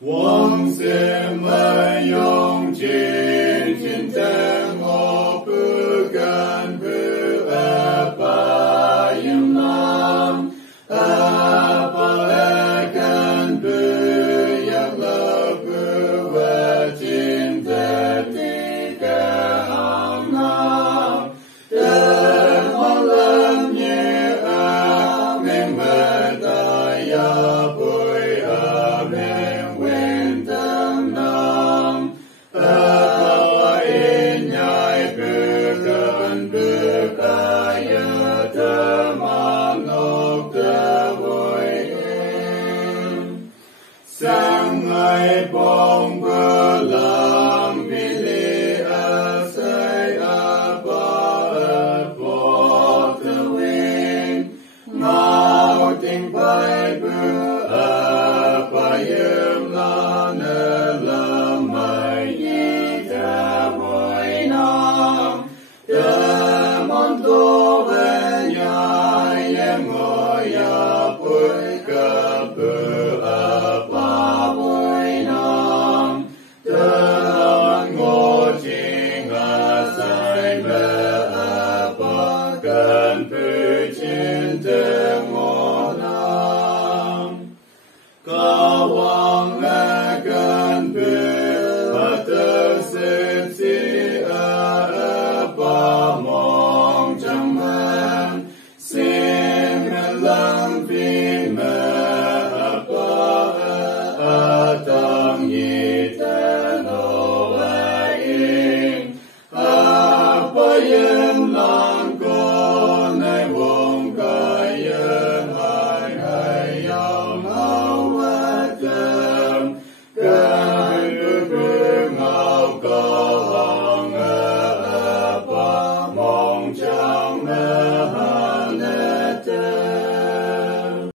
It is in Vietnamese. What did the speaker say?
往事没用尽，今天我不敢不把眼望，把看不要了不我今的地个行囊，的我了你明白的呀不。Sang ai bong bơ lam bili a say a bo the wind mau ting bai bu a ba yem la ne la mai yi ta boy nam de mon do ve ya ye mo ya pui ka bu Go on,